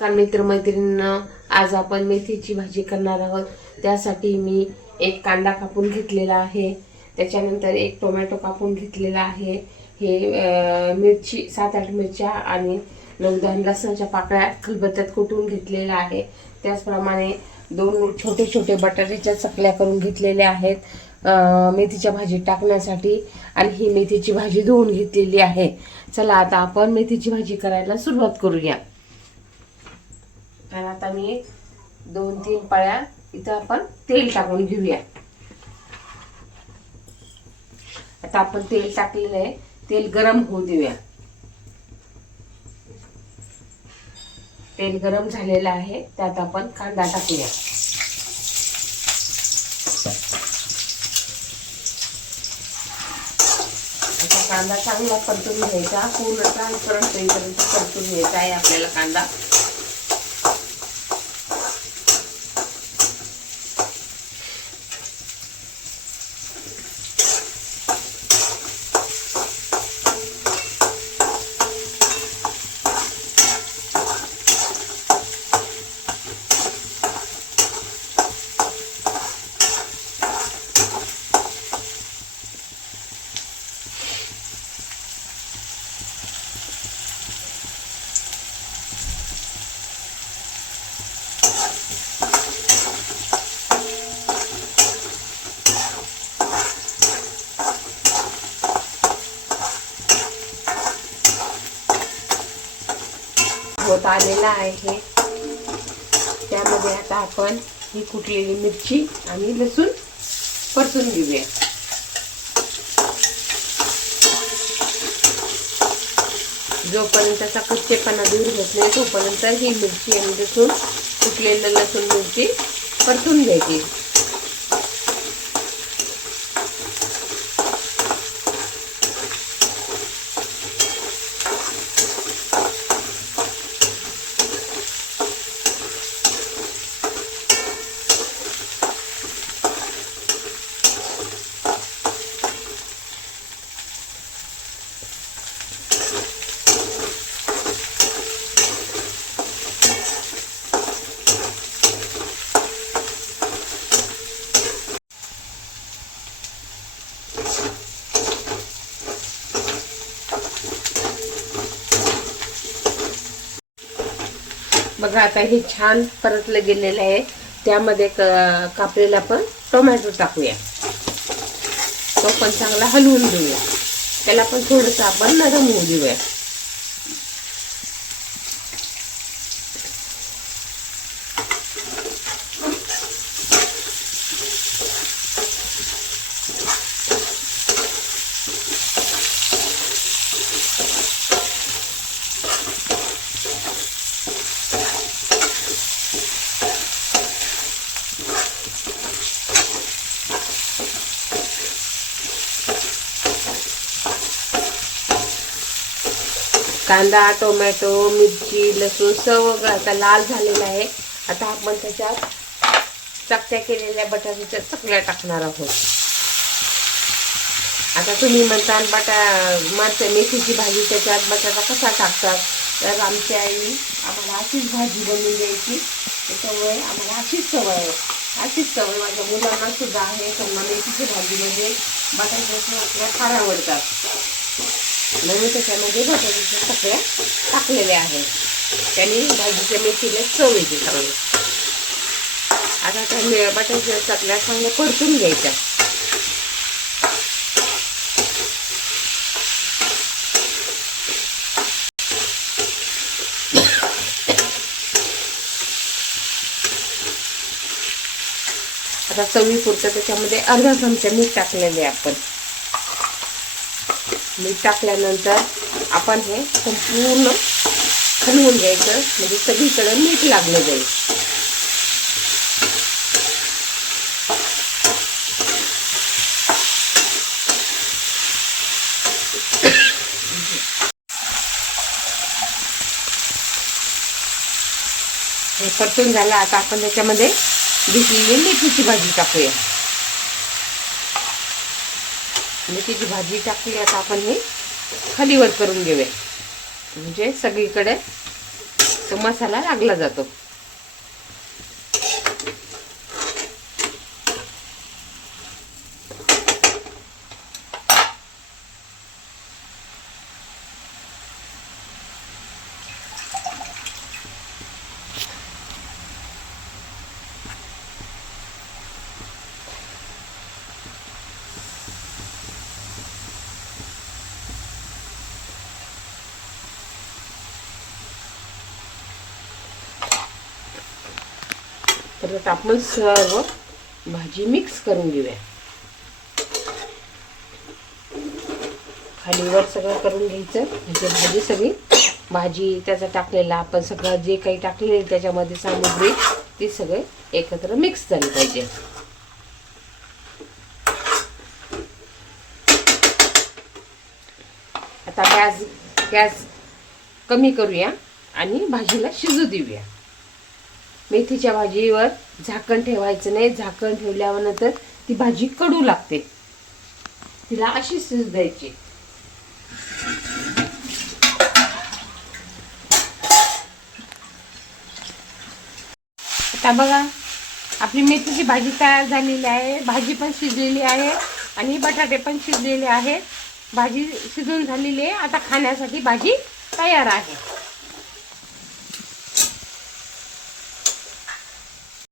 नमस्कार मित्रमैत्रिणींना आज आपण मेथीची भाजी करणार आहोत. त्यासाठी मी एक कांदा कापून घेतलेला आहे. त्याच्यानंतर एक टोमॅटो कापून घेतलेला आहे. हे मिरची सात आठ मिरच्या आणि नऊ दहा लसणाच्या पाकळ्या खलबत्त्यात कुटून घेतलेल्या आहे. त्याचप्रमाणे दोन छोटे छोटे बटाट्याच्या चकल्या करून घेतलेल्या आहेत. मेथीच्या भाजीत टाकण्यासाठी आणि ही मेथीची भाजी धुवून घेतलेली आहे. चला आता आपण मेथीची भाजी करायला सुरुवात करूया. आता मी दोन तीन पळ्या इथं आपण तेल टाकून घेऊया. आता आपण तेल टाकलेलं आहे. तेल गरम होऊ देऊया. तेल गरम झालेलं आहे. त्यात आपण कांदा टाकूया. कांदा चांगला परतून घ्यायचा. पूर्ण ट्रान्सपरंट होईपर्यंत परतून घ्यायचा आहे आपल्याला कांदा. होत आलेला आहे. त्यामध्ये आता आपण ही कुटलेली मिरची आणि लसूण परतून घेऊया. जोपर्यंत त्याचा कच्चेपणा दूर होत नाही तोपर्यंत ही मिरची आणि लसूण कुटलेलं लसूण मिरची परतून घ्यायची. बघा आता हे छान परतलं गेलेलं आहे. त्यामध्ये कापलेला पण टोमॅटो टाकूया. तो पण चांगला हलवून देऊया त्याला पण थोडंसं आपण नरम होऊ देऊया. कांदा टोमॅटो मिरची लसूण सर्व आता लाल झालेला आहे. आता आपण त्याच्यात चकत्या केलेल्या बटाट्याच्या चकल्या टाकणार आहोत. आता तुम्ही म्हणताल बटा माणसं मेथीची भाजी त्याच्यात बटाटा कसा टाकतात? तर आमची आई आम्हाला अशीच भाजी बनवून द्यायची. त्याच्यामुळे आम्हाला अशीच सवय आहे. अशीच सवय माझ्या मुलांना सुद्धा आहे. त्यांना मेथीची भाजीमध्ये म्हणजे बटाट्याच्या चकल्या फार आवडतात. म्हणून त्याच्यामध्ये बटाट्याच्या चकल्या टाकलेल्या आहेत. त्यांनी भाजीच्या मेथीला चव येते चांगली आता त्या मे- चकल्या चांगल्या परतून घ्यायच्या. आता चवीपुरतं त्याच्यामध्ये अर्धा चमचा मीठ टाकलेले आपण. मीठ टाकल्यानंतर आपण हे संपूर्ण हलवून घ्यायचं म्हणजे सगळीकडे मीठ लागलं जाईल. हे परतून झालं. आता आपण त्याच्यामध्ये घेतलेली मेथीची भाजी टाकूया. म्हणजे आणि तिची भाजी टाकली आता आपण ही खालीवर करून घेऊया. म्हणजे सगळीकडे तो मसाला लागला जातो. तर आता आपण सर्व भाजी मिक्स करून घेऊया. खालीवर सगळं करून घ्यायचं. म्हणजे भाजी सगळी भाजी त्याचा टाकलेला आपण सगळं जे काही टाकलेलं त्याच्यामध्ये सामग्री ती सगळे एकत्र मिक्स झाली पाहिजे. आता गॅस गॅस कमी करूया आणि भाजीला शिजू देऊया. मेथीच्या भाजीवर झाकण ठेवायचं नाही. झाकण ठेवल्यानंतर ती भाजी कडू लागते. तिला अशी शिजायची द्यायची. आता बघा आपली मेथीची भाजी तयार झालेली आहे. भाजी पण शिजलेली आहे आणि बटाटे पण शिजलेले आहे भाजी शिजून झालेली आहे. आता खाण्यासाठी भाजी तयार आहे.